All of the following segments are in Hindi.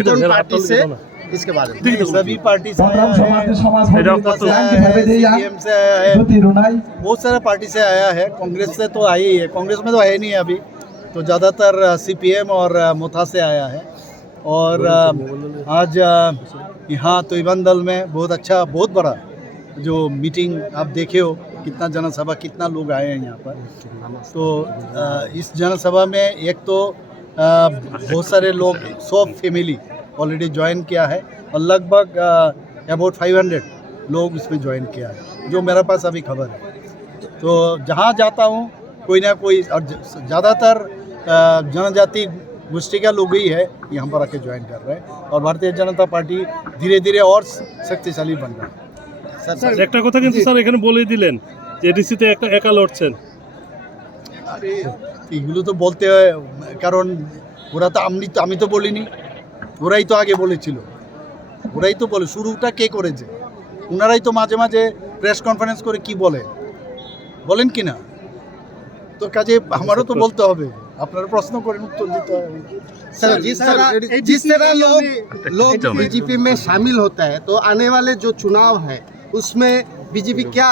बहुजन पार्टी से इसके बारे में सभी पार्टी से आया है, CPM से आया है, बहुत सारे पार्टी से आया है। कांग्रेस से तो आई ही है, कांग्रेस में तो है नहीं अभी, तो ज़्यादातर CPM और मोथा से आया है। और आज यहाँ तोयबंद दल में बहुत अच्छा, बहुत बड़ा जो मीटिंग आप देखे हो, कितना जनसभा, कितना लोग आए हैं यहाँ पर। तो इस जनसभा में एक तो बहुत सारे लोग, 100 फैमिली ऑलरेडी ज्वाइन किया है और लगभग अबाउट 500 लोग इसमें ज्वाइन किया है, जो मेरे पास अभी खबर है। तो जहाँ जाता हूँ कोई ना कोई, और ज़्यादातर जनजाति गोष्ठी का लोग ही है यहाँ पर आके ज्वाइन कर रहे हैं, और भारतीय जनता पार्टी धीरे धीरे और शक्तिशाली बन रहा है। স্যার একটা কথা কিন্তু স্যার এখানে বলেই দিলেন যে এডিসিতে একটা একা লড়ছেন। আরে এগুলো তো বলতে হয়, কারণ ওরা তো আমি তো বলিনি, ওরাই তো আগে বলেছিল, ওরাই তো বলে, শুরুটা কে করেছে, ওনারাই তো মাঝে মাঝে প্রেস কনফারেন্স করে কি বলেন কি না, তো কাজে আমারও তো বলতে হবে, আপনারা প্রশ্ন করেন উত্তর দিতে হবে। सर जिस तरह लोग बीजेपी में शामिल होता है, तो आने वाले जो चुनाव है उसमें बीजेपी क्या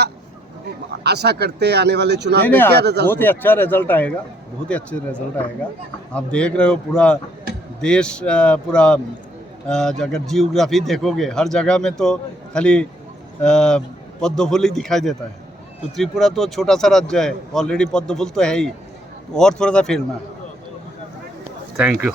आशा करते हैं, आने वाले चुनाव में क्या रिजल्ट? बहुत ही अच्छा रिजल्ट आएगा, बहुत ही अच्छे रिजल्ट आएगा। आप देख रहे हो पूरा देश, पूरा अगर जियोग्राफी देखोगे हर जगह में तो खाली पद्म फूल ही दिखाई देता है। तो त्रिपुरा तो छोटा सा राज्य है, ऑलरेडी पद्म फूल तो है ही, और थोड़ा सा फैलना है। Thank you.